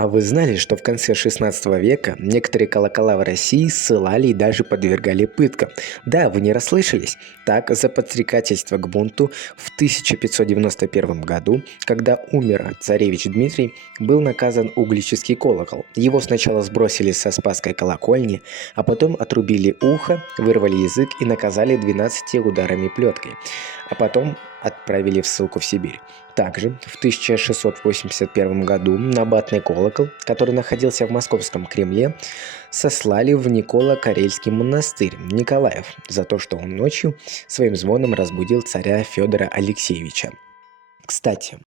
А вы знали, что в конце XVI века некоторые колокола в России ссылали и даже подвергали пыткам? Да, вы не расслышались. Так, за подстрекательство к бунту в 1591 году, когда умер царевич Дмитрий, был наказан углический колокол. Его сначала сбросили со Спасской колокольни, а потом отрубили ухо, вырвали язык и наказали 12 ударами плеткой. А потом отправили в ссылку в Сибирь. Также в 1681 году набатный колокол, который находился в Московском Кремле, сослали в Николо-Карельский монастырь Николаев за то, что он ночью своим звоном разбудил царя Федора Алексеевича. Кстати,